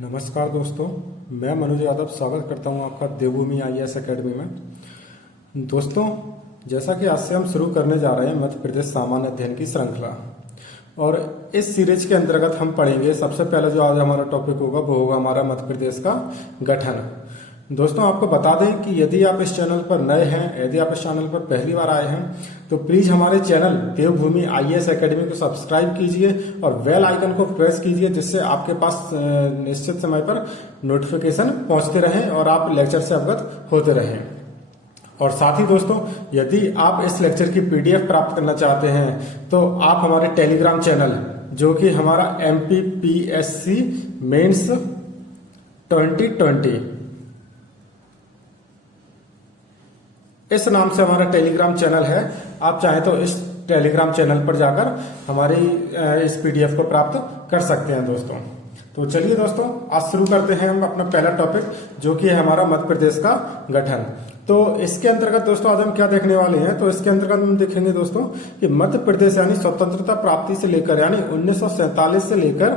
नमस्कार दोस्तों, मैं मनोज यादव स्वागत करता हूं आपका देवभूमि आईएएस एकेडमी में। दोस्तों, जैसा कि आज से हम शुरू करने जा रहे हैं मध्य प्रदेश सामान्य अध्ययन की श्रृंखला, और इस सीरीज के अंतर्गत हम पढ़ेंगे। सबसे पहले जो आज हमारा टॉपिक होगा वो होगा हमारा मध्य प्रदेश का गठन। दोस्तों, आपको बता दें कि यदि आप इस चैनल पर नए हैं, यदि आप इस चैनल पर पहली बार आए हैं, तो प्लीज हमारे चैनल देवभूमि आईएएस एकेडमी को सब्सक्राइब कीजिए और बेल आइकन को प्रेस कीजिए, जिससे आपके पास निश्चित समय पर नोटिफिकेशन पहुंचते रहें और आप लेक्चर से अवगत होते रहें। और साथ ही दोस्तों, यदि आप इस लेक्चर की पीडीएफ प्राप्त करना चाहते हैं तो आप हमारे टेलीग्राम चैनल, जो कि हमारा MPPSC मेंस 2020 इस नाम से हमारा टेलीग्राम चैनल है, आप चाहें तो इस टेलीग्राम चैनल पर जाकर हमारी इस पीडीएफ को प्राप्त कर सकते हैं दोस्तों। तो चलिए दोस्तों, आज शुरू करते हैं हम अपना पहला टॉपिक, जो कि है हमारा मध्य प्रदेश का गठन। तो इसके अंतर्गत दोस्तों आज हम क्या देखने वाले हैं, तो इसके अंतर्गत हम देखेंगे दोस्तों कि मध्य प्रदेश यानी स्वतंत्रता प्राप्ति से लेकर यानी 1947 से लेकर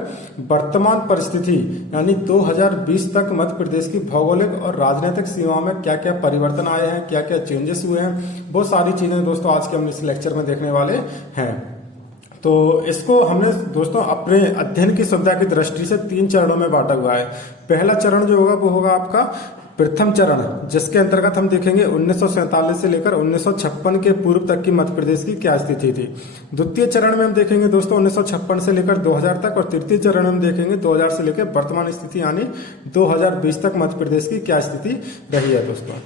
वर्तमान परिस्थिति यानी 2020 तक मध्य प्रदेश की भौगोलिक और राजनीतिक सीमाओं में क्या क्या परिवर्तन आए हैं, क्या क्या चेंजेस हुए हैं, वो सारी चीजें दोस्तों आज के हम इस लेक्चर में देखने वाले हैं। तो इसको हमने दोस्तों अपने अध्ययन की सुविधा की दृष्टि से 3 चरणों में बांटा हुआ है। पहला चरण जो होगा वो होगा आपका प्रथम चरण, जिसके अंतर्गत हम देखेंगे 1947 से लेकर 1956 के पूर्व तक की मध्य प्रदेश की क्या स्थिति थी। द्वितीय चरण में हम देखेंगे दोस्तों 1956 से लेकर 2000 तक, और तृतीय चरण में हम देखेंगे 2000 से लेकर वर्तमान स्थिति यानी 2020 तक मध्य प्रदेश की क्या स्थिति रही है दोस्तों।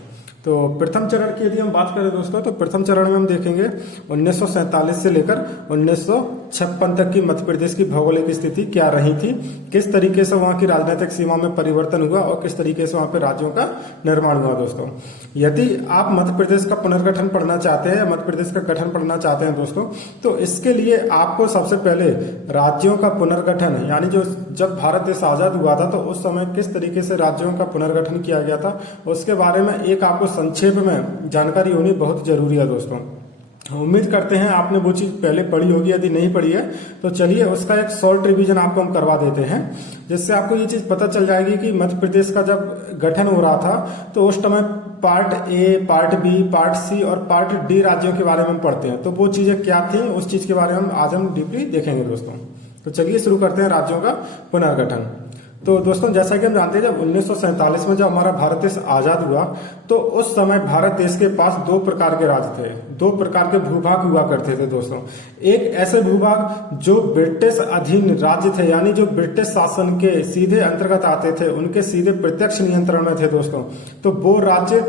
तो प्रथम चरण की यदि हम बात करें दोस्तों, तो प्रथम चरण में हम देखेंगे 1947 से लेकर 1956 तक की मध्य प्रदेश की भौगोलिक स्थिति क्या रही थी, किस तरीके से वहां की राजनीतिक सीमा में परिवर्तन हुआ और किस तरीके से वहां पे राज्यों का निर्माण हुआ दोस्तों। यदि आप मध्य प्रदेश का पुनर्गठन पढ़ना चाहते हैं, मध्य प्रदेश का गठन पढ़ना चाहते हैं दोस्तों, तो इसके लिए आपको सबसे पहले राज्यों का पुनर्गठन यानी जो जब भारत देश आजाद हुआ था तो उस समय किस तरीके से राज्यों का पुनर्गठन किया गया था, उसके बारे में एक आपको संक्षेप में जानकारी होनी बहुत जरूरी है दोस्तों। उम्मीद करते हैं आपने वो चीज पहले पढ़ी होगी, यदि नहीं पढ़ी है तो चलिए उसका एक शॉर्ट रिवीजन आपको हम करवा देते हैं, जिससे आपको ये चीज पता चल जाएगी कि मध्य प्रदेश का जब गठन हो रहा था तो उस समय part A, part B, part C और पार्ट डी राज्यों के बारे में पढ़ते हैं, तो वो चीजें क्या थी उस चीज के बारे में आज हम डीपली देखेंगे दोस्तों। तो चलिए शुरू करते हैं राज्यों का पुनर्गठन। तो दोस्तों, जैसा कि हम जानते हैं जब 1947 में जब हमारा भारत देश आजाद हुआ तो उस समय भारत देश के पास 2 प्रकार के राज्य थे, 2 प्रकार के भूभाग हुआ करते थे दोस्तों। एक ऐसे भूभाग जो ब्रिटिश अधीन राज्य थे, यानी जो ब्रिटिश शासन के सीधे अंतर्गत आते थे, उनके सीधे प्रत्यक्ष नियंत्रण में थे दोस्तों। तो वो राज्य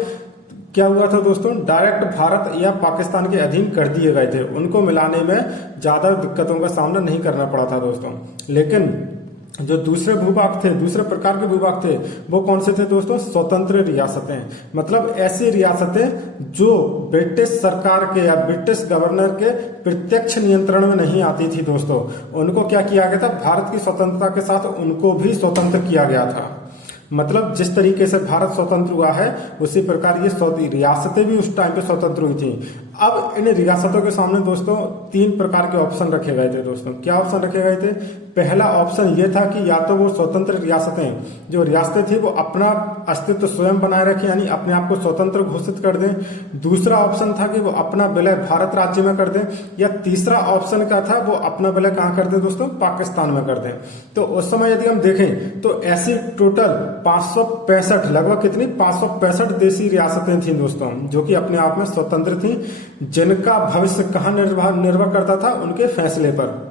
क्या हुआ था दोस्तों, डायरेक्ट भारत या पाकिस्तान के अधीन कर दिए गए थे, उनको मिलाने में ज्यादा दिक्कतों का सामना नहीं करना पड़ा था दोस्तों। लेकिन जो दूसरे भूभाग थे, दूसरे प्रकार के भूभाग थे, वो कौन से थे दोस्तों, स्वतंत्र रियासतें। मतलब ऐसी रियासतें जो ब्रिटिश सरकार के या ब्रिटिश गवर्नर के प्रत्यक्ष नियंत्रण में नहीं आती थी दोस्तों, उनको क्या किया गया था, भारत की स्वतंत्रता के साथ उनको भी स्वतंत्र किया गया था। मतलब जिस तरीके से भारत स्वतंत्र हुआ है उसी प्रकार ये रियासतें भी उस टाइम पे स्वतंत्र हुई थी। अब इन रियासतों के सामने दोस्तों 3 प्रकार के ऑप्शन रखे गए थे दोस्तों। क्या ऑप्शन रखे गए थे, पहला ऑप्शन ये था कि या तो वो स्वतंत्र रियासतें, जो रियासतें थी वो अपना अस्तित्व स्वयं बनाए रखें यानी अपने आप को स्वतंत्र घोषित कर दें। दूसरा ऑप्शन था कि वो अपना विलय भारत राज्य में कर दें, या तीसरा ऑप्शन क्या था, वो अपना विलय कहां कर दें दोस्तों, पाकिस्तान में कर दें। तो उस समय यदि हम देखें तो ऐसी टोटल 565 लगभग कितनी 565 देशी रियासतें थी दोस्तों, जो कि अपने आप में स्वतंत्र थी, जिनका भविष्य कहां निर्भर करता था, उनके फैसले पर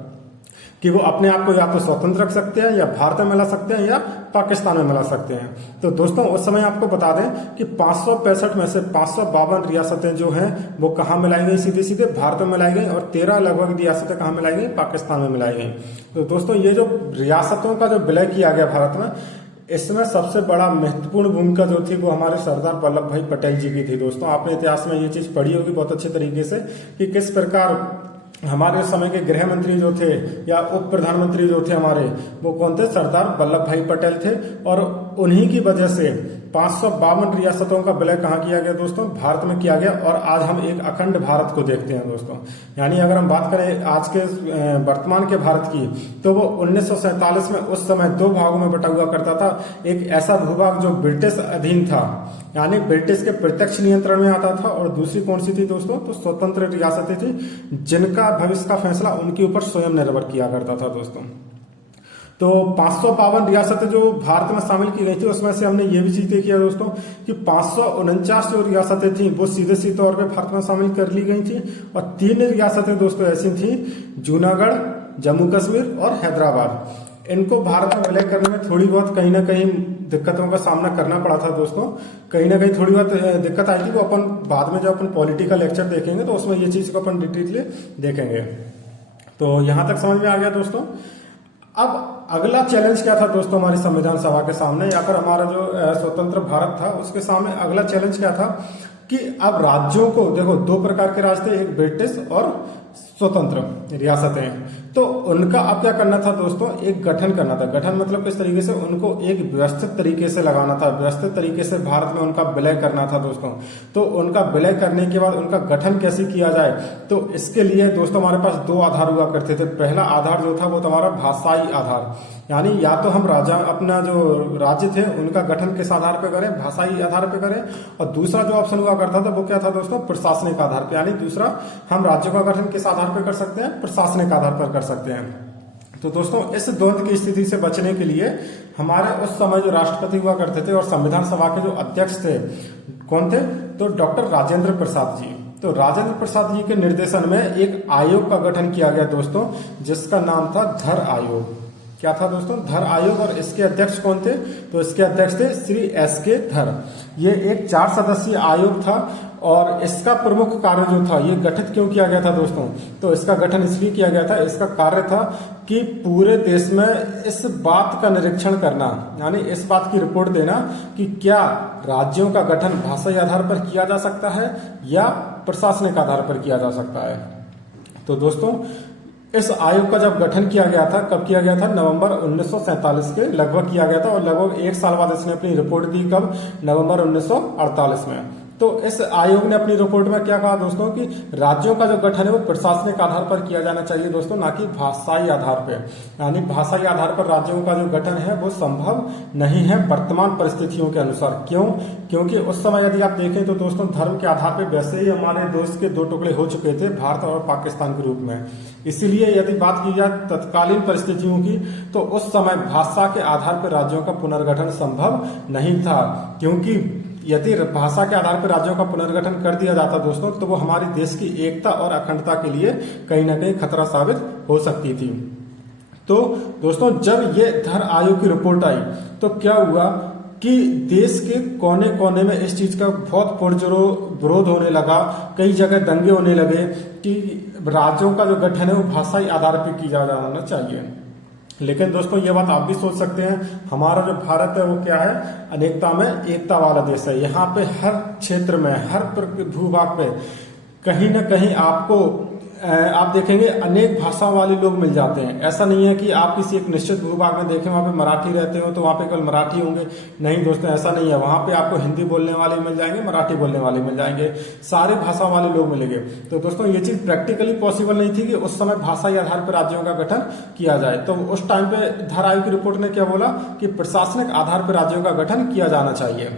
कि वो अपने आप को या तो स्वतंत्र रख सकते हैं, या भारत में मिला सकते हैं, या पाकिस्तान में मिला सकते हैं। तो दोस्तों उस समय आपको बता दें कि 565 में से 552 रियासतें जो हैं वो कहाँ मिलाई गई, सीधे सीधे भारत में मिलाई गई, और 13 लगभग रियासतें कहाँ मिलाई गई, पाकिस्तान में मिलाई गई। तो दोस्तों ये जो रियासतों का जो विलय किया गया भारत में, इसमें सबसे बड़ा महत्वपूर्ण भूमिका जो थी वो हमारे सरदार वल्लभ भाई पटेल जी की थी दोस्तों। आपने इतिहास में ये चीज पढ़ी होगी बहुत अच्छे तरीके से कि किस प्रकार हमारे समय के गृह मंत्री जो थे या उप प्रधानमंत्री जो थे हमारे, वो कौन थे, सरदार वल्लभ भाई पटेल थे। और उन्हीं की वजह से 552 रियासतों का विलय कहाँ किया गया दोस्तों? भारत में किया गया। और आज हम एक अखंड भारत को देखते हैं दोस्तों। यानी अगर हम बात करें आज के वर्तमान के भारत की, तो वो 1947 में उस समय 2 भागों में बटा हुआ करता था। एक ऐसा भूभाग जो ब्रिटिश अधीन था, यानी ब्रिटिश के प्रत्यक्ष नियंत्रण में आता था, और दूसरी कौन सी थी दोस्तों? तो स्वतंत्र रियासतें थी जिनका भविष्य का फैसला उनके ऊपर स्वयं निर्भर किया करता था दोस्तों। तो 552 रियासतें जो भारत में शामिल की गई थी, उसमें से हमने ये भी चीज देखी है दोस्तों कि 549 जो रियासतें थी वो सीधे सीधे तौर पे भारत में शामिल कर ली गई थी। और 3 रियासतें दोस्तों ऐसी थी, जूनागढ़, जम्मू कश्मीर और हैदराबाद। इनको भारत में विलय करने में थोड़ी बहुत कहीं ना कहीं दिक्कतों का सामना करना पड़ा था दोस्तों। कहीं ना कहीं थोड़ी बहुत दिक्कत आई थी, वो अपन बाद में जब अपन पॉलिटिकल लेक्चर देखेंगे तो उसमें ये चीज को अपन डिटेलली देखेंगे। तो यहां तक समझ में आ गया दोस्तों। अब अगला चैलेंज क्या था दोस्तों हमारी संविधान सभा के सामने, या फिर हमारा जो स्वतंत्र भारत था उसके सामने अगला चैलेंज क्या था कि अब राज्यों को, देखो 2 प्रकार के राज्य थे, एक ब्रिटिश और स्वतंत्र रियासतें। तो उनका अब क्या करना था दोस्तों? एक गठन करना था। गठन मतलब किस तरीके से? उनको एक व्यवस्थित तरीके से लगाना था, व्यवस्थित तरीके से भारत में उनका विलय करना था दोस्तों। तो उनका विलय करने के बाद उनका गठन कैसे किया जाए, तो इसके लिए दोस्तों हमारे पास 2 आधार हुआ करते थे। पहला आधार जो था वो हमारा भाषाई आधार, यानी या तो हम राजा अपना जो राज्य थे उनका गठन किस आधार पर करें? भाषाई आधार पर करें। और दूसरा जो ऑप्शन हुआ करता था वो क्या था दोस्तों? प्रशासनिक आधार पर, यानी दूसरा हम राज्यों का गठन किस आधार पर कर सकते हैं? प्रशासनिक आधार पर कर सकते हैं। तो दोस्तों इस द्वंद्व की स्थिति से बचने के लिए हमारे उस समय जो राष्ट्रपति हुआ करते थे और संविधान सभा के जो अध्यक्ष थे, कौन थे? तो डॉक्टर राजेंद्र प्रसाद जी। तो राजेंद्र प्रसाद जी के निर्देशन में एक आयोग का गठन किया गया दोस्तों, जिसका नाम था धर आयोग। क्या था दोस्तों? धर आयोग। और इसके अध्यक्ष कौन थे? तो इसके अध्यक्ष थे श्री S.K. धर। ये एक 4 सदस्यीय आयोग था और इसका प्रमुख कार्य जो था, ये गठित क्यों किया गया था दोस्तों? तो इसका गठन इसलिए किया गया था, इसका कार्य था कि पूरे देश में इस बात का निरीक्षण करना, यानी इस बात की रिपोर्ट देना कि क्या राज्यों का गठन भाषाई आधार पर किया जा सकता है या प्रशासनिक आधार पर किया जा सकता है। तो दोस्तों इस आयोग का जब गठन किया गया था, कब किया गया था? नवंबर 1947 के लगभग किया गया था, और लगभग 1 साल बाद इसने अपनी रिपोर्ट दी। कब? नवंबर 1948 में। तो इस आयोग ने अपनी रिपोर्ट में क्या कहा दोस्तों कि राज्यों का जो गठन है वो प्रशासनिक आधार पर किया जाना चाहिए दोस्तों, ना कि भाषाई आधार पर। यानी भाषाई आधार पर राज्यों का जो गठन है वो संभव नहीं है वर्तमान परिस्थितियों के अनुसार। क्यों? क्योंकि उस समय यदि आप देखें तो दोस्तों धर्म के आधार पर वैसे ही हमारे देश के 2 टुकड़े हो चुके थे, भारत और पाकिस्तान के रूप में। इसीलिए यदि बात की जाए तत्कालीन परिस्थितियों की, तो उस समय भाषा के आधार पर राज्यों का पुनर्गठन संभव नहीं था। क्योंकि यदि भाषा के आधार पर राज्यों का पुनर्गठन कर दिया जाता दोस्तों, तो वो हमारे देश की एकता और अखंडता के लिए कहीं ना कहीं खतरा साबित हो सकती थी। तो दोस्तों जब ये धर आयोग की रिपोर्ट आई तो क्या हुआ कि देश के कोने कोने में इस चीज का बहुत पुरजोर विरोध होने लगा। कई जगह दंगे होने लगे कि राज्यों का जो गठन है वो भाषाई आधार पर किया जाना चाहिए। लेकिन दोस्तों ये बात आप भी सोच सकते हैं, हमारा जो भारत है वो क्या है? अनेकता में एकता वाला देश है। यहाँ पे हर क्षेत्र में, हर भूभाग पे कहीं ना कहीं आपको आप देखेंगे अनेक भाषाओं वाले लोग मिल जाते हैं। ऐसा नहीं है कि आप किसी एक निश्चित भूभाग में देखें वहां पे मराठी रहते हो तो वहां पे केवल मराठी होंगे। नहीं दोस्तों, ऐसा नहीं है। वहां पे आपको हिंदी बोलने वाले मिल जाएंगे, मराठी बोलने वाले मिल जाएंगे, सारे भाषा वाले लोग मिलेंगे। तो दोस्तों ये चीज प्रैक्टिकली पॉसिबल नहीं थी कि उस समय भाषाई आधार पर राज्यों का गठन किया जाए। तो उस टाइम पे धर आयोग की रिपोर्ट ने क्या बोला कि प्रशासनिक आधार पर राज्यों का गठन किया जाना चाहिए।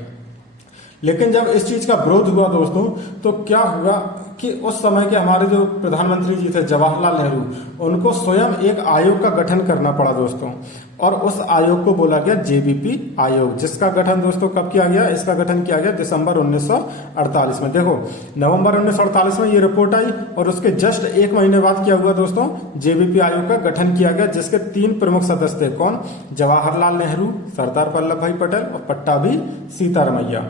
लेकिन जब इस चीज का विरोध हुआ दोस्तों, तो क्या हुआ कि उस समय के हमारे जो प्रधानमंत्री जी थे जवाहरलाल नेहरू, उनको स्वयं एक आयोग का गठन करना पड़ा दोस्तों। और उस आयोग को बोला गया JBP आयोग, जिसका गठन दोस्तों कब किया गया? इसका गठन किया गया दिसंबर 1948 में। देखो नवंबर 1948 में ये रिपोर्ट आई और उसके जस्ट 1 महीने बाद क्या हुआ दोस्तों? JBP आयोग का गठन किया गया, जिसके 3 प्रमुख सदस्य थे। कौन? जवाहरलाल नेहरू, सरदार वल्लभ भाई पटेल और पट्टाभी सीतारमैया।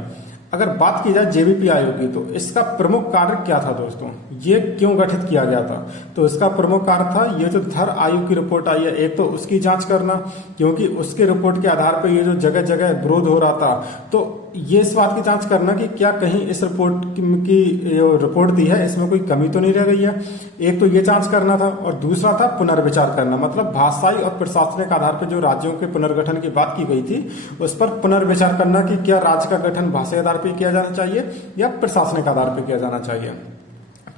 अगर बात की जाए JBP आयोग की, तो इसका प्रमुख कार्य क्या था दोस्तों? ये क्यों गठित किया गया था? तो इसका प्रमुख कार्य था ये जो धर आयोग की रिपोर्ट आई है, एक तो उसकी जांच करना, क्योंकि उसके रिपोर्ट के आधार पर ये जो जगह जगह विरोध हो रहा था, तो ये इस बात की जांच करना कि क्या कहीं इस रिपोर्ट की जो रिपोर्ट दी है इसमें कोई कमी तो नहीं रह गई है। एक तो ये जांच करना था और दूसरा था पुनर्विचार करना, मतलब भाषाई और प्रशासनिक आधार पर जो राज्यों के पुनर्गठन की बात की गई थी उस पर पुनर्विचार करना कि क्या राज्य का गठन भाषाई आधार पर किया जाना चाहिए या प्रशासनिक आधार पर किया जाना चाहिए।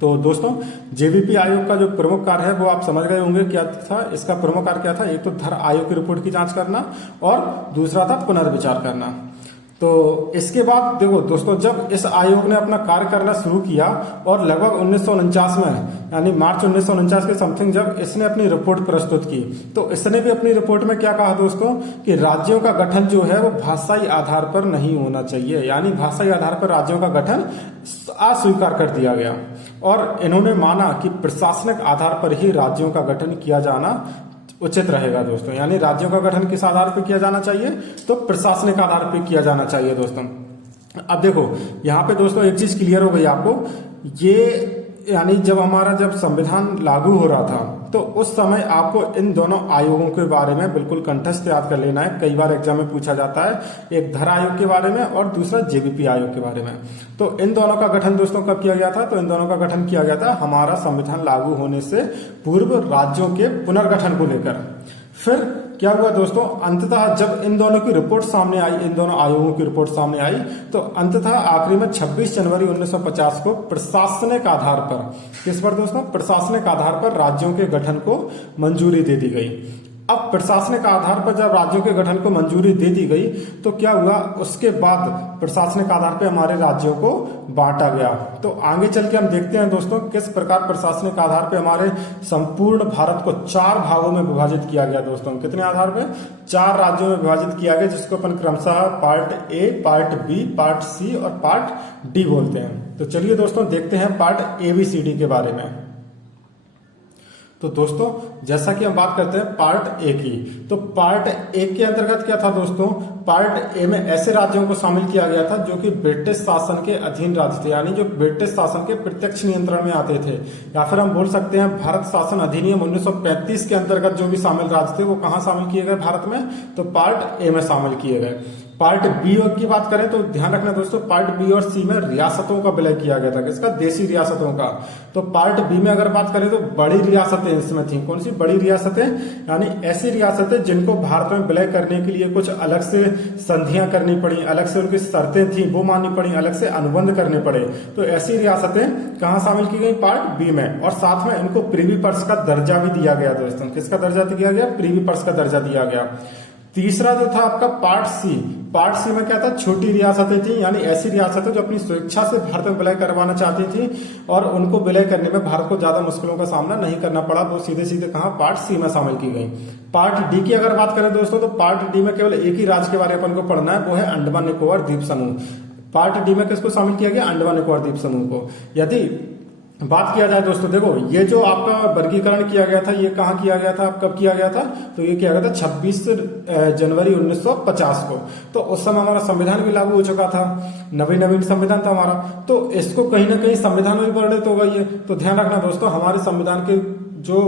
तो दोस्तों जेबीपी आयोग का जो प्रमुख कार्य है वो आप समझ गए होंगे क्या था। इसका प्रमुख कार्य क्या था, एक तो धर आयोग की रिपोर्ट की जांच करना और दूसरा था पुनर्विचार करना। तो इसके बाद देखो दोस्तों, जब इस आयोग ने अपना कार्य करना शुरू किया और लगभग 1949 में यानी मार्च 1949 के समथिंग जब इसने अपनी रिपोर्ट प्रस्तुत की तो इसने भी अपनी रिपोर्ट में क्या कहा दोस्तों कि राज्यों का गठन जो है वो भाषाई आधार पर नहीं होना चाहिए, यानी भाषाई आधार पर राज्यों का गठन अस्वीकार कर दिया गया और इन्होंने माना कि प्रशासनिक आधार पर ही राज्यों का गठन किया जाना उचित रहेगा दोस्तों। यानी राज्यों का गठन किस आधार पर किया जाना चाहिए, तो प्रशासनिक आधार पर किया जाना चाहिए दोस्तों। अब देखो यहाँ पे दोस्तों एक चीज क्लियर हो गई आपको, ये यानी जब संविधान लागू हो रहा था तो उस समय आपको इन दोनों आयोगों के बारे में बिल्कुल कंठस्थ याद कर लेना है। कई बार एग्जाम में पूछा जाता है, एक धर आयोग के बारे में और दूसरा जेबीपी आयोग के बारे में। तो इन दोनों का गठन दोस्तों कब किया गया था, तो इन दोनों का गठन किया गया था हमारा संविधान लागू होने से पूर्व राज्यों के पुनर्गठन को लेकर। फिर क्या हुआ दोस्तों, अंततः जब इन दोनों की रिपोर्ट सामने आई, इन दोनों आयोगों की रिपोर्ट सामने आई तो अंततः आखिरी में 26 जनवरी 1950 को प्रशासनिक आधार पर, किस पर दोस्तों, प्रशासनिक आधार पर राज्यों के गठन को मंजूरी दे दी गई। अब प्रशासनिक आधार पर जब राज्यों के गठन को मंजूरी दे दी गई तो क्या हुआ, उसके बाद प्रशासनिक आधार पर हमारे राज्यों को बांटा गया। तो आगे चल के हम देखते हैं दोस्तों किस प्रकार प्रशासनिक आधार पर हमारे संपूर्ण भारत को 4 भागों में विभाजित किया गया दोस्तों। कितने आधार पे, 4 राज्यों में विभाजित किया गया, जिसको अपन क्रमशः part A, part B, part C और पार्ट डी बोलते हैं। तो चलिए दोस्तों देखते हैं पार्ट ABCD के बारे में। तो दोस्तों जैसा कि हम बात करते हैं पार्ट ए की, तो पार्ट ए के अंतर्गत क्या था दोस्तों, पार्ट ए में ऐसे राज्यों को शामिल किया गया था जो कि ब्रिटिश शासन के अधीन राज्य थे, यानी जो ब्रिटिश शासन के प्रत्यक्ष नियंत्रण में आते थे, या फिर हम बोल सकते हैं भारत शासन अधिनियम 1935 के अंतर्गत जो भी शामिल राज्य थे वो कहाँ शामिल किए गए भारत में, तो पार्ट ए में शामिल किए गए। पार्ट बी की बात करें तो ध्यान रखना दोस्तों, पार्ट बी और सी में रियासतों का विलय किया गया था, किसका, देशी रियासतों का। तो पार्ट बी में अगर बात करें तो बड़ी रियासतें इसमें थी। कौन सी बड़ी रियासतें, यानी ऐसी रियासतें जिनको भारत में विलय करने के लिए कुछ अलग से संधियां करनी पड़ी, अलग से उनकी शर्तें थी वो माननी पड़ी, अलग से अनुबंध करने पड़े। तो ऐसी रियासतें कहाँ शामिल की गई, पार्ट बी में। और साथ में इनको प्रीवी पर्स का दर्जा भी दिया गया दोस्तों। किसका दर्जा दिया गया, प्रीवी पर्स का दर्जा दिया गया। तीसरा जो था आपका पार्ट सी, पार्ट सी में क्या था, छोटी रियासतें थी, यानी ऐसी रियासतें जो अपनी स्वेच्छा से भारत में विलय करवाना चाहती थी और उनको विलय करने में भारत को ज्यादा मुश्किलों का सामना नहीं करना पड़ा, वो सीधे सीधे कहा पार्ट सी में शामिल की गई। पार्ट डी की अगर बात करें दोस्तों, तो पार्ट डी में केवल एक ही राज्य के बारे में अपन को पढ़ना है, वो है अंडमान निकोबार द्वीप समूह। पार्ट डी में किसको शामिल किया गया, अंडमान निकोबार द्वीप समूह को। यदि बात किया जाए दोस्तों, देखो ये जो आपका वर्गीकरण किया गया था ये कहाँ किया गया था, कब किया गया था, तो ये किया गया था 26 जनवरी 1950 को। तो उस समय हमारा संविधान भी लागू हो चुका था, नवीन संविधान था हमारा, तो इसको कहीं ना कहीं संविधान में भी परिणत हो गई है। तो ध्यान रखना दोस्तों, हमारे संविधान के जो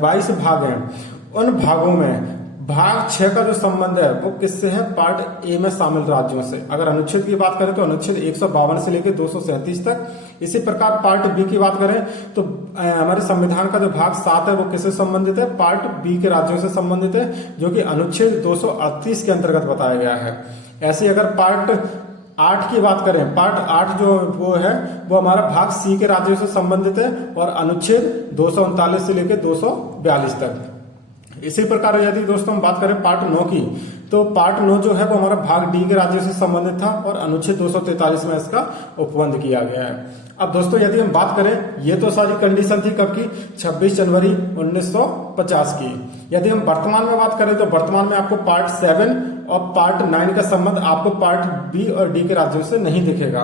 22 भाग हैं उन भागों में भाग 6 का जो संबंध है वो किससे है, पार्ट ए में शामिल राज्यों से। अगर अनुच्छेद की बात करें तो अनुच्छेद 152 से लेकर 237 तक। इसी प्रकार पार्ट बी की बात करें तो हमारे संविधान का जो भाग 7 है वो किससे संबंधित है, पार्ट बी के राज्यों से संबंधित है, जो कि अनुच्छेद 238 के अंतर्गत बताया गया है। ऐसे अगर पार्ट 8 की बात करें, पार्ट 8 जो वो है वो हमारा भाग सी के राज्यों से संबंधित है और अनुच्छेद 239 से लेकर 242 तक। इसी प्रकार यदि दोस्तों हम बात करें पार्ट 9 की, तो पार्ट 9 जो है वो हमारा भाग डी के राज्यों से संबंधित था और अनुच्छेद 243 में इसका उपबंध किया गया है। अब दोस्तों यदि हम बात करें, ये तो सारी कंडीशन थी कब की, 26 जनवरी 1950 की। यदि हम वर्तमान में बात करें तो वर्तमान में आपको पार्ट 7 और पार्ट 9 का संबंध आपको पार्ट बी और डी के राज्यों से नहीं दिखेगा।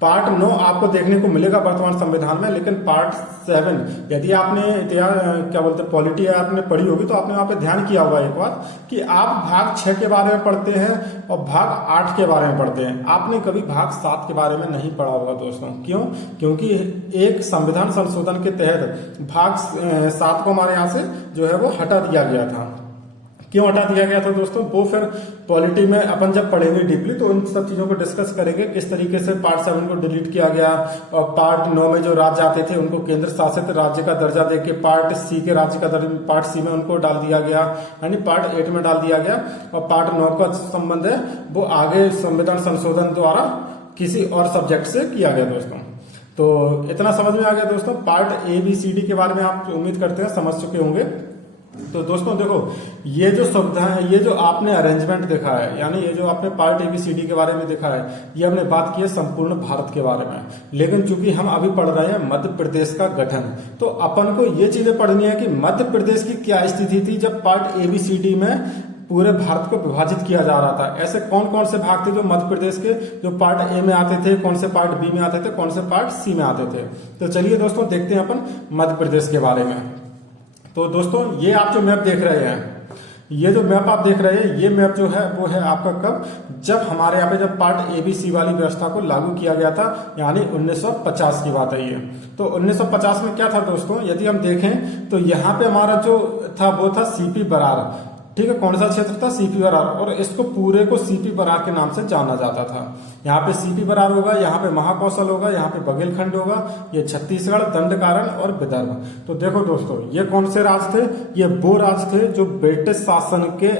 पार्ट 9 आपको देखने को मिलेगा वर्तमान संविधान में, लेकिन पार्ट 7 यदि आपने क्या बोलते हैं पॉलिटी आपने पढ़ी होगी तो आपने वहां पे ध्यान किया होगा एक बात कि आप भाग 6 के बारे में पढ़ते हैं और भाग 8 के बारे में पढ़ते हैं, आपने कभी भाग 7 के बारे में नहीं पढ़ा होगा दोस्तों। क्यों, क्योंकि एक संविधान संशोधन के तहत भाग 7 को हमारे यहाँ से जो है वो हटा दिया गया था। क्यों हटा दिया गया था दोस्तों, वो फिर पॉलिटी में अपन जब पढ़ेंगे डीपली तो उन सब चीजों को डिस्कस करेंगे, किस तरीके से पार्ट 7 को डिलीट किया गया और पार्ट 9 में जो राज्य आते थे उनको केंद्र शासित राज्य का दर्जा देके पार्ट सी के राज्य का दर्जा पार्ट सी में उनको डाल दिया गया, यानी पार्ट 8 में डाल दिया गया, और पार्ट 9 का संबंध है वो आगे संविधान संशोधन द्वारा किसी और सब्जेक्ट से किया गया दोस्तों। तो इतना समझ में आ गया दोस्तों। Part A B C D के बारे में आप उम्मीद करते हैं समझ चुके होंगे। तो दोस्तों देखो, ये जो सुविधा है, ये जो आपने अरेंजमेंट देखा है, यानी ये जो आपने पार्ट एबीसीडी के बारे में देखा है, ये हमने बात की है संपूर्ण भारत के बारे में। लेकिन चूंकि हम अभी पढ़ रहे हैं मध्य प्रदेश का गठन, तो अपन को ये चीजें पढ़नी है कि मध्य प्रदेश की क्या स्थिति थी जब पार्ट एबीसीडी में पूरे भारत को विभाजित किया जा रहा था। ऐसे कौन कौन से भाग थे जो मध्य प्रदेश के, जो पार्ट ए में आते थे, कौन से पार्ट बी में आते थे, कौन से पार्ट सी में आते थे। तो चलिए दोस्तों देखते हैं अपन मध्य प्रदेश के बारे में। तो दोस्तों ये आप जो मैप देख रहे हैं, ये जो मैप आप देख रहे हैं, ये मैप जो है वो है आपका कब, जब हमारे यहाँ पे जब पार्ट एबीसी वाली व्यवस्था को लागू किया गया था, यानी 1950 की बात है ये। तो 1950 में क्या था दोस्तों, यदि हम देखें तो यहाँ पे हमारा जो था वो था सीपी बरार, ठीक है। कौन सा क्षेत्र था, सीपी बरार, और इसको पूरे को सीपी बरार के नाम से जाना जाता था। यहाँ पे सीपी बरार होगा, यहाँ पे महाकौशल होगा, यहाँ पे बघेलखंड होगा, ये छत्तीसगढ़, दंडकारण्य और विदर्भ। तो देखो दोस्तों, ये कौन से राज थे, ये वो राज थे जो ब्रिटिश शासन के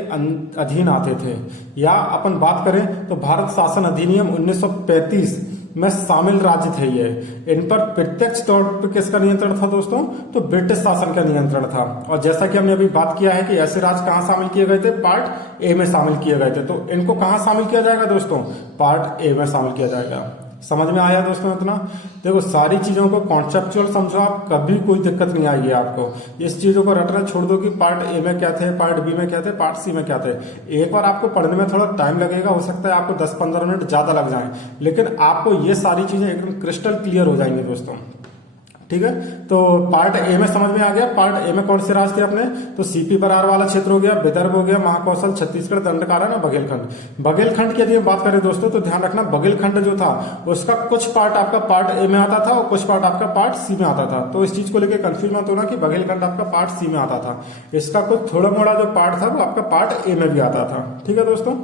अधीन आते थे। या अपन बात करें तो भारत शासन अधिनियम 1935 में शामिल राज्य थे ये। इन पर प्रत्यक्ष तौर पर किसका नियंत्रण था दोस्तों, तो ब्रिटिश शासन का नियंत्रण था। और जैसा कि हमने अभी बात किया है कि ऐसे राज्य कहाँ शामिल किए गए थे, पार्ट ए में शामिल किए गए थे। तो इनको कहाँ शामिल किया जाएगा दोस्तों, पार्ट ए में शामिल किया जाएगा। समझ में आया दोस्तों इतना। देखो सारी चीजों को कॉन्सेप्चुअल समझो आप, कभी कोई दिक्कत नहीं आएगी आपको। इस चीजों को रटना छोड़ दो कि पार्ट ए में क्या थे, पार्ट बी में क्या थे, पार्ट सी में क्या थे। एक बार आपको पढ़ने में थोड़ा टाइम लगेगा, हो सकता है आपको 10-15 मिनट ज्यादा लग जाए, लेकिन आपको ये सारी चीजें एकदम क्रिस्टल क्लियर हो जाएंगी दोस्तों, ठीक है। तो पार्ट ए में समझ में आ गया। पार्ट ए में कौन से राज्य थे अपने, तो सीपी बरार वाला क्षेत्र हो गया, विदर्भ हो गया, महाकौशल, छत्तीसगढ़, दंडकारण्य और बघेलखंड। बघेलखंड की यदि हम बात करें दोस्तों तो ध्यान रखना, बघेलखंड जो था उसका कुछ पार्ट आपका पार्ट ए में आता था और कुछ पार्ट आपका पार्ट सी में आता था। तो इस चीज को लेकर कंफ्यूज मत होना कि बघेलखंड आपका पार्ट सी में आता था। इसका कुछ थोड़ा मोड़ा जो पार्ट था वो आपका पार्ट ए में भी आता था, ठीक है दोस्तों।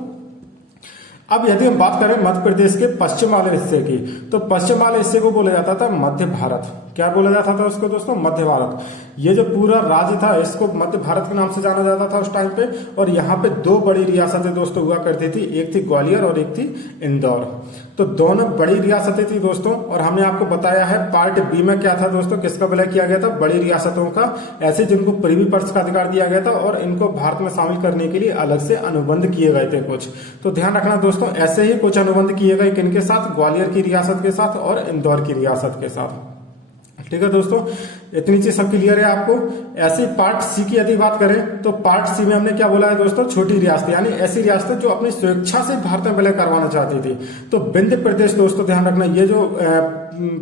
अब यदि हम बात करें मध्य प्रदेश के पश्चिम वाले हिस्से की, तो पश्चिम वाले हिस्से को बोला जाता था मध्य भारत। क्या बोला जाता था उसको दोस्तों, मध्य भारत। ये जो पूरा राज्य था इसको मध्य भारत के नाम से जाना जाता था उस टाइम पे। और यहाँ पे दो बड़ी रियासतें दोस्तों हुआ करती थी, एक थी ग्वालियर और एक थी इंदौर। तो दोनों बड़ी रियासतें थी दोस्तों। और हमने आपको बताया है पार्ट बी में क्या था दोस्तों, किसका विलय किया गया था, बड़ी रियासतों का, ऐसे जिनको प्रीवी पर्स का अधिकार दिया गया था और इनको भारत में शामिल करने के लिए अलग से अनुबंध किए गए थे कुछ। तो ध्यान रखना दोस्तों, ऐसे ही कुछ अनुबंध किए गए किनके साथ, ग्वालियर की रियासत के साथ और इंदौर की रियासत के साथ, ठीक है दोस्तों। इतनी चीज सब क्लियर है आपको। ऐसी पार्ट सी की यदि बात करें तो पार्ट सी में हमने क्या बोला है दोस्तों, छोटी रियासत, यानी ऐसी रियासतें जो अपनी स्वेच्छा से भारत में विलय करवाना चाहती थी। तो विंध्य प्रदेश दोस्तों ध्यान रखना, ये जो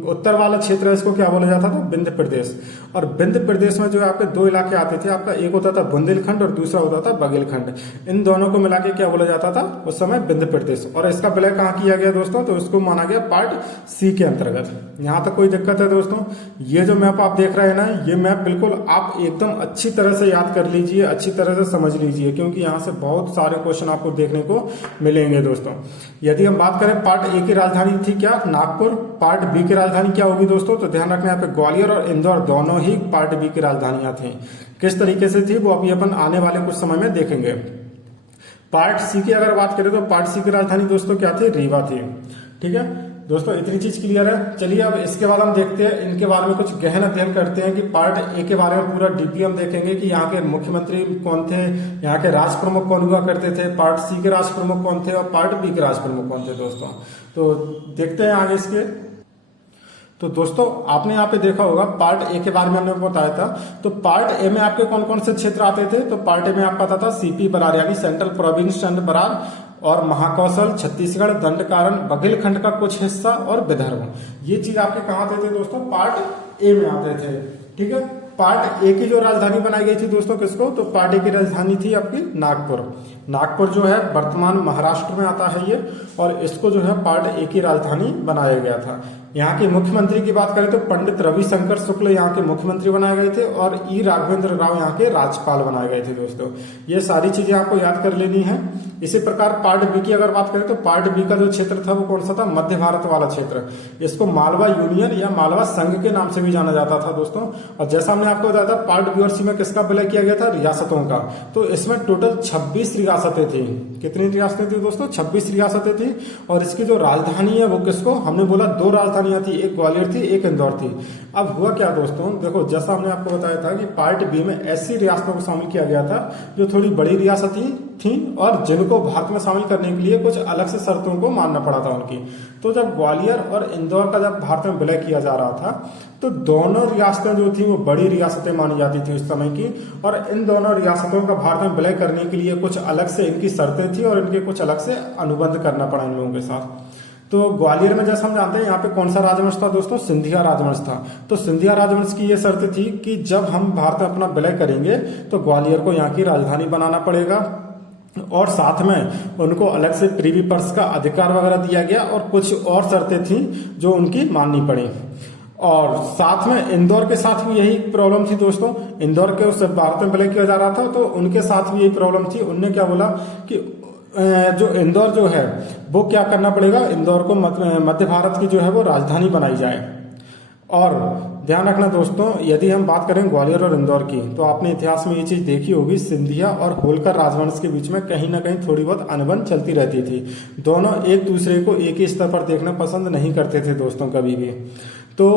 उत्तर वाला क्षेत्र है इसको क्या बोला जाता था, विंध्य प्रदेश। और विंध्य प्रदेश में जो आपके दो इलाके आते थे, आपका एक होता था बुंदेलखंड और दूसरा होता था बघेलखंड। इन दोनों को मिला के क्या बोला जाता था उस समय, विंध्य प्रदेश। और इसका विलय कहाँ किया गया दोस्तों, तो इसको माना गया पार्ट सी के अंतर्गत। यहाँ तक कोई दिक्कत है दोस्तों। ये जो मैप आप देख रहे हैं ना, ये मैप बिल्कुल आप एकदम अच्छी तरह से याद कर लीजिए, अच्छी तरह से समझ लीजिए, क्योंकि यहाँ से बहुत सारे क्वेश्चन आपको देखने को मिलेंगे दोस्तों। यदि हम बात करें पार्ट ए की राजधानी थी क्या, नागपुर। पार्ट बी की राजधानी क्या होगी दोस्तों, तो ध्यान रखना यहाँ पे ग्वालियर और इंदौर दोनों ही पार्ट बी की राजधानियां थी। किस तरीके से थी वो अभी अपन आने वाले कुछ समय में देखेंगे। पार्ट सी की अगर बात करें तो पार्ट सी की राजधानी दोस्तों क्या थी, रीवा थी, ठीक है दोस्तों। इतनी चीज क्लियर है। चलिए अब इसके बाद हम देखते हैं, इनके बारे में कुछ गहन अध्ययन करते हैं कि पार्ट ए के बारे में पूरा डीपली हम देखेंगे कि यहाँ के मुख्यमंत्री कौन थे, यहाँ के राष्ट्र प्रमुख कौन हुआ करते थे, पार्ट सी के राष्ट्र प्रमुख कौन थे और पार्ट बी के राष्ट्र प्रमुख कौन थे दोस्तों। तो देखते हैं आगे इसके। तो दोस्तों आपने यहाँ पे देखा होगा पार्ट ए के बारे में हमने बताया था। तो पार्ट ए में आपके कौन कौन से क्षेत्र आते थे, तो पार्ट ए में आपका आता था सीपी बरार यानी सेंट्रल प्रोविंस चंद बरार, और महाकौशल, छत्तीसगढ़, दंडकारण्य, बघेलखंड का कुछ हिस्सा और विदर्भ। ये चीज आपके कहाँ आते थे दोस्तों, पार्ट ए में आते थे, ठीक है। पार्ट ए की जो राजधानी बनाई गई थी दोस्तों किसको, तो पार्ट ए की राजधानी थी आपकी नागपुर। नागपुर जो है वर्तमान महाराष्ट्र में आता है ये, और इसको जो है पार्ट ए की राजधानी बनाया गया था। यहाँ के मुख्यमंत्री की बात करें तो पंडित रविशंकर शुक्ल यहाँ के मुख्यमंत्री बनाए गए थे और ई राघवेंद्र राव यहाँ के राज्यपाल बनाए गए थे दोस्तों। ये सारी चीजें आपको याद कर लेनी है। इसी प्रकार पार्ट बी की अगर बात करें तो पार्ट बी का जो क्षेत्र था वो कौन सा था, मध्य भारत वाला क्षेत्र। इसको मालवा यूनियन या मालवा संघ के नाम से भी जाना जाता था दोस्तों। और जैसा हमने आपको बताया था पार्ट बी और सी में किसका विलय किया गया था, रियासतों का। तो इसमें टोटल 26 रियासतें थी। कितनी रियासतें थी दोस्तों, 26 रियासतें थी। और इसकी जो राजधानी है वो किसको, हमने बोला 2 राजधानियां थी, एक ग्वालियर थी, एक इंदौर थी। अब हुआ क्या दोस्तों, देखो जैसा हमने आपको बताया था कि पार्ट बी में ऐसी रियासतों को शामिल किया गया था जो थोड़ी बड़ी रियासतें थी और जिनको भारत में शामिल करने के लिए कुछ अलग से शर्तों को मानना पड़ा था उनकी। तो जब ग्वालियर और इंदौर का जब भारत में विलय किया जा रहा था तो दोनों रियासतें जो थी वो बड़ी रियासतें मानी जाती थी उस समय की, और इन दोनों रियासतों का भारत में विलय करने के लिए कुछ अलग से इनकी शर्तें थी और इनके कुछ अलग से अनुबंध करना पड़ा इन लोगों के साथ। तो ग्वालियर में जैसा हम जानते हैं यहाँ पे कौन सा राजवंश था दोस्तों, सिंधिया राजवंश था। तो सिंधिया राजवंश की ये शर्त थी कि जब हम भारत में अपना विलय करेंगे तो ग्वालियर को यहाँ की राजधानी बनाना पड़ेगा, और साथ में उनको अलग से प्रीवी पर्स का अधिकार वगैरह दिया गया, और कुछ और शर्तें थी जो उनकी माननी पड़ी। और साथ में इंदौर के साथ भी यही प्रॉब्लम थी दोस्तों। इंदौर के उस भारत में विलय किया जा रहा था तो उनके साथ भी यही प्रॉब्लम थी। उनने क्या बोला कि जो इंदौर जो है वो क्या करना पड़ेगा, इंदौर को मध्य भारत की जो है वो राजधानी बनाई जाए। और ध्यान रखना दोस्तों, यदि हम बात करें ग्वालियर और इंदौर की तो आपने इतिहास में ये चीज देखी होगी, सिंधिया और होलकर राजवंश के बीच में कहीं ना कहीं थोड़ी बहुत अनबन चलती रहती थी। दोनों एक दूसरे को एक ही स्तर पर देखना पसंद नहीं करते थे दोस्तों कभी भी। तो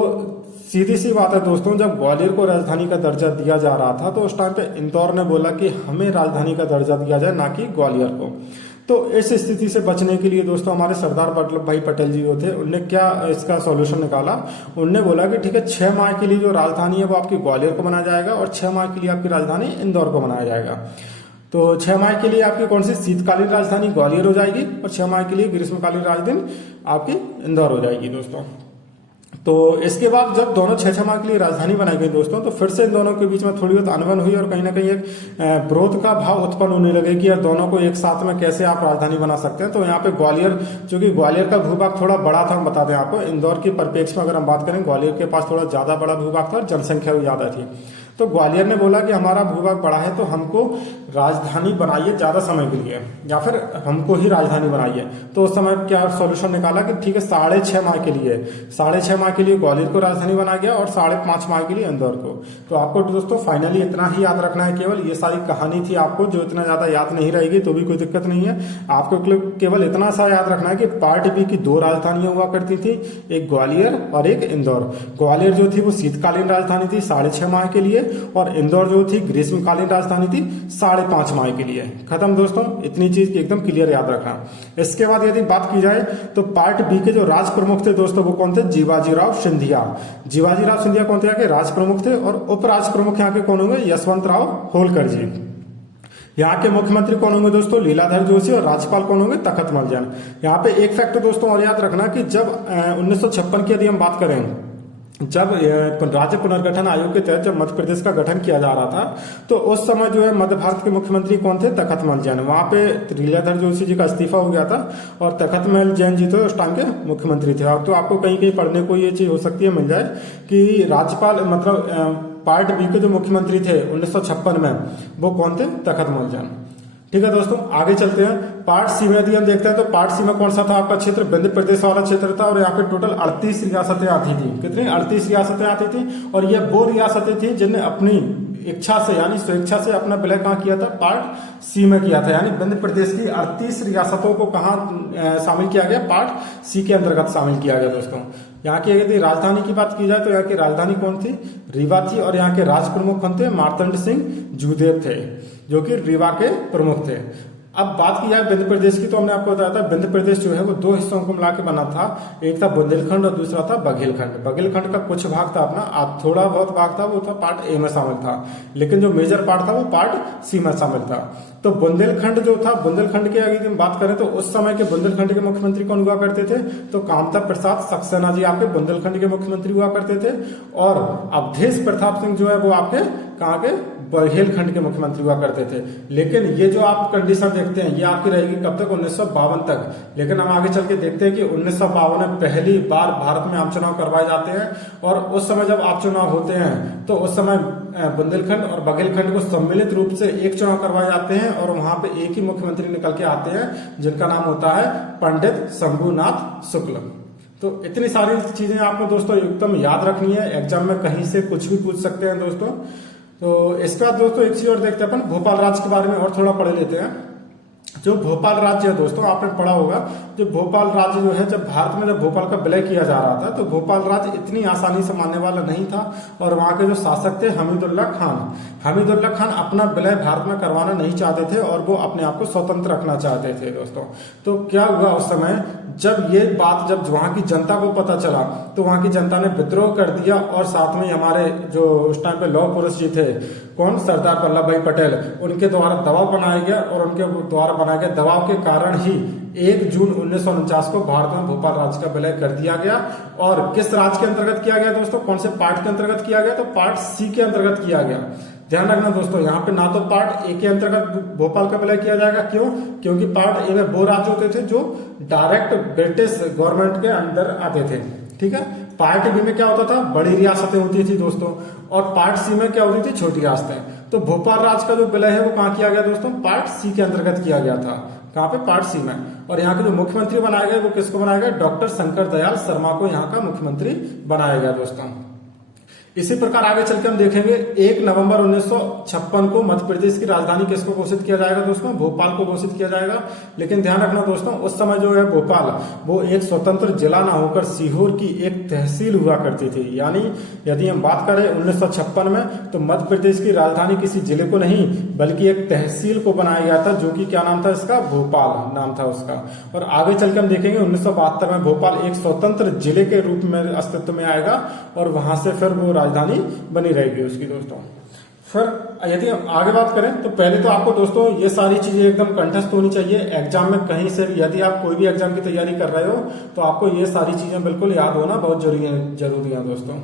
सीधी सी बात है दोस्तों, जब ग्वालियर को राजधानी का दर्जा दिया जा रहा था तो उस टाइम पे इंदौर ने बोला कि हमें राजधानी का दर्जा दिया जाए, ना कि ग्वालियर को। तो इस स्थिति से बचने के लिए दोस्तों हमारे सरदार वल्लभ भाई पटेल जी जो थे उनने क्या इसका सॉल्यूशन निकाला। उनने बोला कि ठीक है, 6 माह के लिए जो राजधानी है वो आपकी ग्वालियर को बनाया जाएगा और 6 माह के लिए आपकी राजधानी इंदौर को बनाया जाएगा। तो 6 माह के लिए आपकी कौन सी शीतकालीन राजधानी ग्वालियर हो जाएगी और 6 माह के लिए ग्रीष्मकालीन राजधानी आपकी इंदौर हो जाएगी दोस्तों। तो इसके बाद जब दोनों 6 माह के लिए राजधानी बनाई गई दोस्तों, तो फिर से इन दोनों के बीच में थोड़ी बहुत अनबन हुई और कहीं ना कहीं एक विरोध का भाव उत्पन्न होने लगे कि यार दोनों को एक साथ में कैसे आप राजधानी बना सकते हैं। तो यहाँ पे ग्वालियर, चूंकि ग्वालियर का भूभाग थोड़ा बड़ा था, हम बता दें आपको, इंदौर के परिप्रेक्ष्य में अगर हम बात करें ग्वालियर के पास थोड़ा ज्यादा बड़ा भूभाग था और जनसंख्या भी ज्यादा थी। तो ग्वालियर ने बोला कि हमारा भूभाग बड़ा है तो हमको राजधानी बनाइए ज्यादा समय के लिए, या फिर हमको ही राजधानी बनाइए। तो उस समय क्या सॉल्यूशन निकाला कि ठीक है 6.5 माह के लिए, 6.5 माह के लिए ग्वालियर को राजधानी बनाया गया और 5.5 माह के लिए इंदौर को। तो आपको दोस्तों फाइनली इतना ही याद रखना है, केवल ये सारी कहानी थी आपको, जो इतना ज्यादा याद नहीं रहेगी तो भी कोई दिक्कत नहीं है। आपको केवल इतना सा याद रखना है कि पार्ट बी की 2 राजधानियां हुआ करती थी, एक ग्वालियर और एक इंदौर। ग्वालियर जो थी वो शीतकालीन राजधानी थी 6.5 माह के लिए, और इंदौर जो थी ग्रीष्मकालीन राजधानी थी 5.5 माह के लिए। खत्म दोस्तों, इतनी चीज एकदम क्लियर याद रखना। इसके बाद यदि बात की जाए तो पार्ट बी के जो राज प्रमुख थे दोस्तों वो कौन थे, जीवाजीराव सिंधिया। जीवाजीराव सिंधिया कौन थे, यहाँ के राज प्रमुख थे। और उप राज प्रमुख यहाँ के कौन होंगे, यशवंत राव होलकर जी। यहाँ के मुख्यमंत्री कौन होंगे दोस्तों, लीलाधर जोशी। और राज्यपाल कौन होंगे, तखतमल जैन। यहाँ पे एक फैक्ट दोस्तों और याद रखना कि जब 1956 की यदि हम बात करें, जब राज्य पुनर्गठन आयोग के तहत जब मध्य प्रदेश का गठन किया जा रहा था तो उस समय जो है मध्य भारत के मुख्यमंत्री कौन थे, तखतमल जैन। वहां पे लीलाधर जोशी जी का इस्तीफा हो गया था और तखतमल जैन जी तो उस टाइम के मुख्यमंत्री थे। अब तो आपको कहीं कहीं पढ़ने को ये चीज हो सकती है, मिल जाए कि राज्यपाल मतलब पार्ट बी के जो मुख्यमंत्री थे 1956 में वो कौन थे, तखतमल जैन। ठीक है दोस्तों, आगे चलते हैं। पार्ट सी में यदि हम देखते हैं तो पार्ट सी में कौन सा था आपका क्षेत्र, विंध्य प्रदेश वाला क्षेत्र था। और यहाँ पे टोटल 38 रियासतें आती थी। कितनी, 38 रियासतें आती थी। और ये वो रियासतें थी जिनने अपनी इच्छा से यानी स्वेच्छा से अपना विलय कहाँ किया था, पार्ट सी में किया था। यानी विंध्य प्रदेश की 38 रियासतों को कहाँ शामिल किया गया, पार्ट सी के अंतर्गत शामिल किया गया दोस्तों। यहाँ की यदि राजधानी की बात की जाए तो यहाँ की राजधानी कौन थी, रीवा थी। और यहाँ के राज प्रमुख कौन थे, मार्तंड सिंह जूदेव थे, जो कि रीवा के प्रमुख थे। अब बात की जाए विंध्य प्रदेश की तो हमने आपको बताया था विंध्य प्रदेश जो है वो 2 हिस्सों को मिला के बना था। एक था बुंदेलखंड और दूसरा था बघेलखंड। बघेलखंड का कुछ भाग था अपना, आप थोड़ा बहुत भाग था वो था पार्ट ए में शामिल था, लेकिन जो मेजर पार्ट था वो पार्ट सी में शामिल था। तो बुंदेलखंड जो था, बुंदेलखंड की अगर हम बात करें तो उस समय के बुंदेलखंड के मुख्यमंत्री कौन हुआ करते थे, तो कामता प्रसाद सक्सेना जी आपके बुंदेलखंड के मुख्यमंत्री हुआ करते थे। और अवधेश प्रताप सिंह जो है वो आपके कहाँ के बघेलखंड के मुख्यमंत्री हुआ करते थे। लेकिन ये जो आप कंडीशन देखते हैं ये आपकी रहेगी कब तक, 1952 तक। लेकिन हम आगे चल के देखते हैं कि 1952 में पहली बार भारत में आम चुनाव करवाए जाते हैं और उस समय जब आम चुनाव होते हैं तो उस समय बुंदेलखंड और बघेलखंड को सम्मिलित रूप से एक चुनाव करवाए जाते हैं और वहां पे एक ही मुख्यमंत्री निकल के आते हैं जिनका नाम होता है पंडित शंभुनाथ शुक्ल। तो इतनी सारी चीजें आपको दोस्तों एकदम याद रखनी है, एग्जाम में कहीं से कुछ भी पूछ सकते हैं दोस्तों। तो इसके बाद दोस्तों एक चीज और देखते हैं अपन, भोपाल राज्य के बारे में और थोड़ा पढ़ लेते हैं। जो भोपाल राज्य है दोस्तों, आपने पढ़ा होगा, जो भोपाल राज्य जो है, जब भारत में जब भोपाल का विलय किया जा रहा था तो भोपाल राज्य इतनी आसानी से मानने वाला नहीं था और वहां के जो शासक थे हमीदुल्लाह खान अपना विलय भारत में करवाना नहीं चाहते थे और वो अपने आप को स्वतंत्र रखना चाहते थे दोस्तों। तो क्या हुआ उस समय, जब ये बात जब वहां की जनता को पता चला तो वहां की जनता ने विद्रोह कर दिया और साथ में हमारे जो उस टाइम पे लौह पुरुष जी थे, कौन, सरदार वल्लभ भाई पटेल, उनके द्वारा दबाव बनाया गया और उनके द्वारा बनाए गए दबाव के कारण ही 1 जून 1949 को भारत में भोपाल राज्य का विलय कर दिया गया। और किस राज्य के अंतर्गत किया गया दोस्तों, कौन से पार्ट के अंतर्गत किया गया, तो पार्ट सी के अंतर्गत किया गया। ध्यान रखना दोस्तों, यहाँ पे ना तो पार्ट ए के अंतर्गत भोपाल का विलय किया जाएगा, क्यों, क्योंकि पार्ट ए में वो राज्य होते थे जो डायरेक्ट ब्रिटिश गवर्नमेंट के अंदर आते थे, ठीक है। पार्ट बी में क्या होता था, बड़ी रियासतें होती थी दोस्तों, और पार्ट सी में क्या होती थी, छोटी रियासतें। तो भोपाल राज्य का जो विलय है वो कहाँ किया गया दोस्तों, पार्ट सी के अंतर्गत किया गया था। कहाँ पे, पार्ट सी में। और यहाँ के जो मुख्यमंत्री बनाए गए वो किसको बनाया गया, डॉक्टर शंकर दयाल शर्मा को यहाँ का मुख्यमंत्री बनाया गया दोस्तों। इसी प्रकार आगे चल के हम देखेंगे 1 नवंबर 1956 को मध्य प्रदेश की राजधानी किसको घोषित किया जाएगा दोस्तों, भोपाल को घोषित किया जाएगा। लेकिन ध्यान रखना दोस्तों, उस समय जो है भोपाल वो एक स्वतंत्र जिला ना होकर सीहोर की एक तहसील हुआ करती थी। यानी यदि हम बात करें 1956 में तो मध्य प्रदेश की राजधानी किसी जिले को नहीं बल्कि एक तहसील को बनाया गया था, जो कि क्या नाम था इसका, भोपाल नाम था उसका। और आगे चल के हम देखेंगे 1972 में भोपाल एक स्वतंत्र जिले के रूप में अस्तित्व में आएगा और वहां से फिर वो राजधानी बनी रहेगी उसकी दोस्तों। फिर यदि हम आगे बात करें तो पहले तो आपको दोस्तों ये सारी चीजें एकदम कंठस्थ होनी चाहिए। एग्जाम में कहीं से भी यदि आप कोई भी एग्जाम की तैयारी कर रहे हो तो आपको ये सारी चीजें बिल्कुल याद होना बहुत जरूरी है दोस्तों।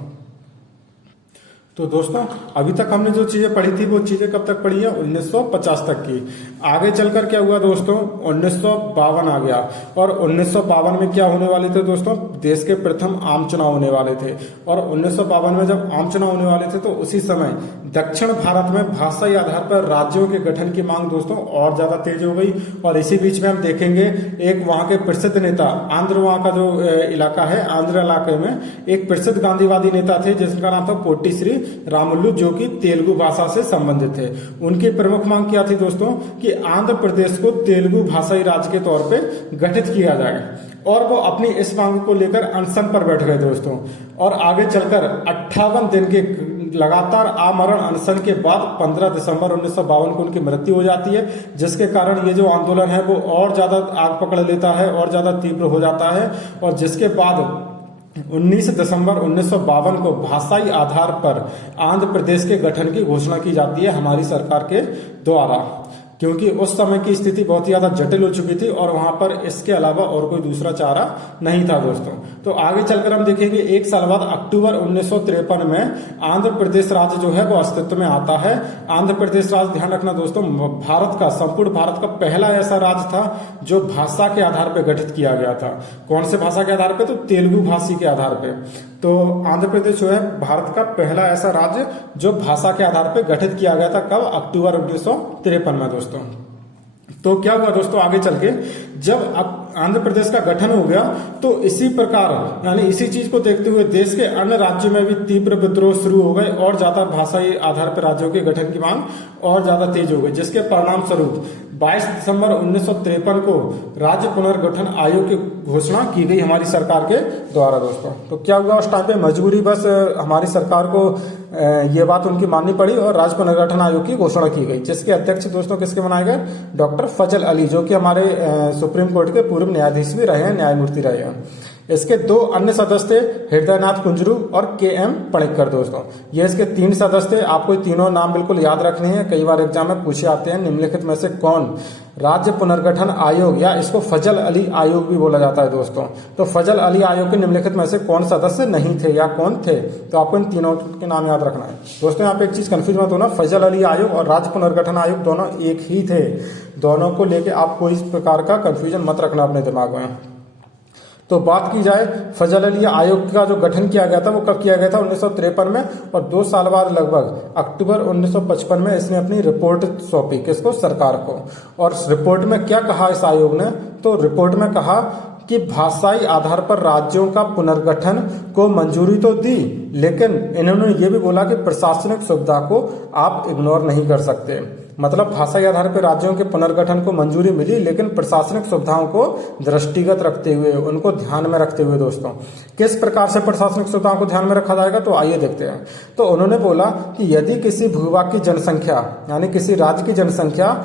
तो दोस्तों अभी तक हमने जो चीजें पढ़ी थी वो चीजें कब तक पढ़ी है, 1950 तक की। आगे चलकर क्या हुआ दोस्तों, 1952 आ गया और 1952 में क्या होने वाले थे दोस्तों, देश के प्रथम आम चुनाव होने वाले थे। और 1952 में जब आम चुनाव होने वाले थे तो उसी समय दक्षिण भारत में भाषाई आधार पर राज्यों के गठन की मांग दोस्तों और ज्यादा तेज हो गई। और इसी बीच में हम देखेंगे एक वहां के प्रसिद्ध नेता, आंध्र वहां का जो इलाका है, आंध्र इलाके में एक प्रसिद्ध गांधीवादी नेता थे जिसका नाम था पोट्टी श्री रामुलु, जो कि तेलुगु भाषा से संबंधित थे। उनकी प्रमुख मांग क्या थी दोस्तों कि आंध्र प्रदेश को तेलुगु भाषाई राज्य के तौर पे गठित किया जाए। और वो अपनी इस मांग को लेकर अनशन पर बैठ गए दोस्तों। और आगे चलकर 58 दिन के लगातार आमरण अनशन के बाद 15 दिसंबर 1952 को उनकी मृत्यु हो जाती है, जिसके कारण ये जो आंदोलन है वो और ज्यादा आग पकड़ लेता है और ज्यादा तीव्र हो जाता है। और जिसके बाद 19 दिसंबर 1952 को भाषाई आधार पर आंध्र प्रदेश के गठन की घोषणा की जाती है हमारी सरकार के द्वारा, क्योंकि उस समय की स्थिति बहुत ही ज्यादा जटिल हो चुकी थी और वहां पर इसके अलावा और कोई दूसरा चारा नहीं था दोस्तों। तो आगे चलकर हम देखेंगे एक साल बाद अक्टूबर 1953 में आंध्र प्रदेश राज्य जो है वो अस्तित्व में आता है। आंध्र प्रदेश राज्य, ध्यान रखना दोस्तों, भारत का, संपूर्ण भारत का पहला ऐसा राज्य था जो भाषा के आधार पर गठित किया गया था। कौन से भाषा के आधार पर, तो तेलुगु भाषी के आधार पर। तो आंध्र प्रदेश जो है भारत का पहला ऐसा राज्य जो भाषा के आधार पर गठित किया गया था। कब, अक्टूबर 1953 में दोस्तों। तो क्या हुआ दोस्तों, आगे चल के जब आंध्र प्रदेश का गठन हो गया तो इसी प्रकार यानी इसी चीज को देखते हुए देश के अन्य राज्यों में भी तीव्र विद्रोह शुरू हो गए और ज्यादा भाषाई आधार पर राज्यों के गठन की मांग और ज्यादा तेज हो गई, जिसके परिणाम स्वरूप 22 दिसंबर 1953 को राज्य पुनर्गठन आयोग की घोषणा की गई हमारी सरकार के द्वारा दोस्तों। तो क्या हुआ, उस टाइम पे मजबूरी बस हमारी सरकार को ये बात उनकी माननी पड़ी और राज्य पुनर्गठन आयोग की घोषणा की गई, जिसके अध्यक्ष दोस्तों किसके बनाए गए, डॉक्टर फजल अली, जो कि हमारे सुप्रीम कोर्ट के पूर्व न्यायाधीश भी रहे हैं, न्यायमूर्ति रहे हैं। इसके 2 अन्य सदस्य थे, हृदयनाथ कुंजरू और के.एम. पणिक्कर दोस्तों। ये इसके 3 सदस्य थे। आपको तीनों नाम बिल्कुल याद रखने हैं, कई बार एग्जाम में पूछे आते हैं। निम्नलिखित में से कौन राज्य पुनर्गठन आयोग, या इसको फजल अली आयोग भी बोला जाता है दोस्तों, तो फजल अली आयोग के निम्नलिखित में से कौन सदस्य नहीं थे या कौन थे, तो आपको इन तीनों के नाम याद रखना है दोस्तों। यहाँ पे एक चीज कंफ्यूज मत होना, फजल अली आयोग और राज्य पुनर्गठन आयोग दोनों एक ही थे। दोनों को लेके आप कोई इस प्रकार का कंफ्यूजन मत रखना अपने दिमाग में। तो बात की जाए फजल अली आयोग का जो गठन किया गया था वो कब किया गया था, 1953 में, और 2 साल बाद लगभग अक्टूबर 1955 में इसने अपनी रिपोर्ट सौंपी, किसको, सरकार को। और रिपोर्ट में क्या कहा इस आयोग ने, तो रिपोर्ट में कहा कि भाषाई आधार पर राज्यों का पुनर्गठन को मंजूरी तो दी, लेकिन इन्होंने ये भी बोला कि प्रशासनिक सुविधा को आप इग्नोर नहीं कर सकते। मतलब भाषाई आधार पर राज्यों के पुनर्गठन को मंजूरी मिली, लेकिन प्रशासनिक सुविधाओं को दृष्टिगत रखते हुए, उनको ध्यान में रखते हुए दोस्तों, किस प्रकार से प्रशासनिक सुविधाओं को ध्यान में रखा जाएगा, तो आइए देखते हैं। तो उन्होंने बोला कि यदि किसी भूभाग की जनसंख्या, यानी किसी राज्य की जनसंख्या,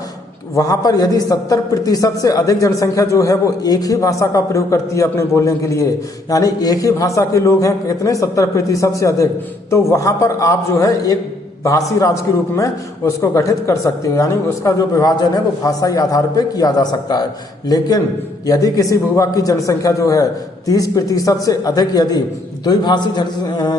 वहां पर यदि 70% से अधिक जनसंख्या जो है वो एक ही भाषा का प्रयोग करती है अपने बोलने के लिए, यानी एक ही भाषा के लोग हैं, कितने, 70% से अधिक, तो वहां पर आप जो है एक भाषी राज्य के रूप में उसको गठित कर सकते हो, यानी उसका जो विभाजन है वो भाषाई आधार पे किया जा सकता है। लेकिन यदि किसी भूभाग की जनसंख्या जो है 30% से अधिक, यदि द्विभाषी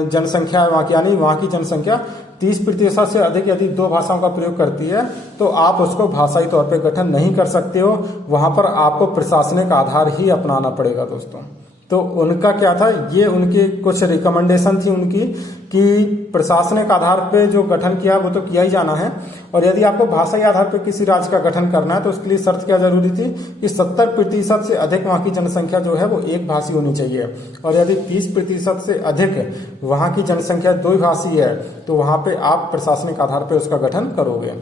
जनसंख्या है वहां की, यानी वहां की जनसंख्या 30% से अधिक यदि 2 भाषाओं का प्रयोग करती है, तो आप उसको भाषाई तौर पे गठन नहीं कर सकते हो। वहां पर आपको प्रशासनिक आधार ही अपनाना पड़ेगा दोस्तों। तो उनका क्या था, ये उनकी कुछ रिकमेंडेशन थी उनकी, कि प्रशासनिक आधार पे जो गठन किया वो तो किया ही जाना है, और यदि आपको भाषाई आधार पे किसी राज्य का गठन करना है तो उसके लिए शर्त क्या जरूरी थी कि 70% से अधिक वहां की जनसंख्या जो है वो एक भाषी होनी चाहिए, और यदि 30% से अधिक वहां की जनसंख्या द्विभाषी है तो वहां पे आप प्रशासनिक आधार पे उसका गठन करोगे।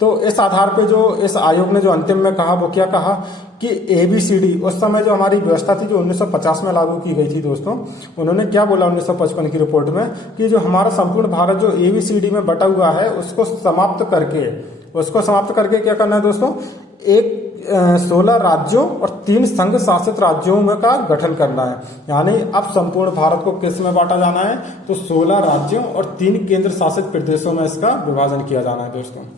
तो इस आधार पे जो इस आयोग ने जो अंतिम में कहा वो क्या कहा कि ABCD, उस समय जो हमारी व्यवस्था थी जो 1950 में लागू की गई थी दोस्तों, उन्होंने क्या बोला 1955 की रिपोर्ट में कि जो हमारा संपूर्ण भारत जो ABCD में बटा हुआ है उसको समाप्त करके क्या करना है दोस्तों, 16 राज्यों और 3 संघ शासित राज्यों में का गठन करना है। यानी अब संपूर्ण भारत को किस में बांटा जाना है, तो 16 राज्यों और 3 केंद्र शासित प्रदेशों में इसका विभाजन किया जाना है दोस्तों।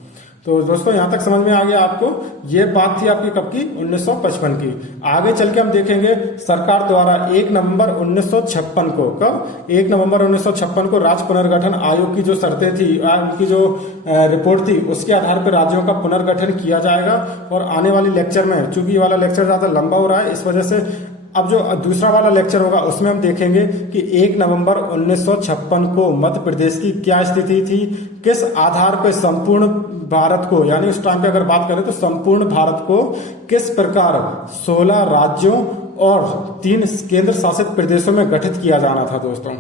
तो दोस्तों यहाँ तक समझ में आ गया आपको, ये बात थी आपकी कब की, 1955 की। आगे चल के हम देखेंगे सरकार द्वारा 1 नवंबर 1956 को, कब, 1 नवंबर 1956 को राज्य पुनर्गठन आयोग की जो शर्तें थी, उनकी जो रिपोर्ट थी, उसके आधार पर राज्यों का पुनर्गठन किया जाएगा। और आने वाले लेक्चर में, चूंकि ये वाला लेक्चर ज्यादा लंबा हो रहा है, इस वजह से अब जो दूसरा वाला लेक्चर होगा उसमें हम देखेंगे कि 1 नवंबर 1956 को मध्य प्रदेश की क्या स्थिति थी, किस आधार पर संपूर्ण भारत को, यानी उस टाइम पे अगर बात करें तो संपूर्ण भारत को किस प्रकार 16 राज्यों और 3 केंद्र शासित प्रदेशों में गठित किया जाना था दोस्तों।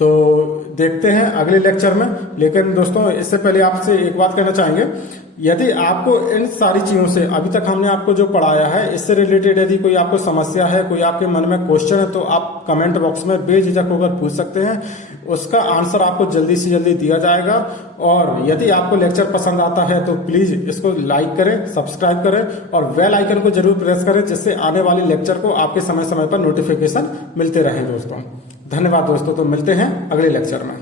तो देखते हैं अगले लेक्चर में। लेकिन दोस्तों इससे पहले आपसे एक बात कहना चाहेंगे, यदि आपको इन सारी चीजों से, अभी तक हमने आपको जो पढ़ाया है, इससे रिलेटेड यदि कोई आपको समस्या है, कोई आपके मन में क्वेश्चन है, तो आप कमेंट बॉक्स में बेझिझक होकर पूछ सकते हैं। उसका आंसर आपको जल्दी से जल्दी दिया जाएगा। और यदि आपको लेक्चर पसंद आता है तो प्लीज इसको लाइक करें, सब्सक्राइब करें और बेल आइकन को जरूर प्रेस करें, जिससे आने वाले लेक्चर को आपके समय समय पर नोटिफिकेशन मिलते रहे दोस्तों। धन्यवाद दोस्तों, तो मिलते हैं अगले लेक्चर में।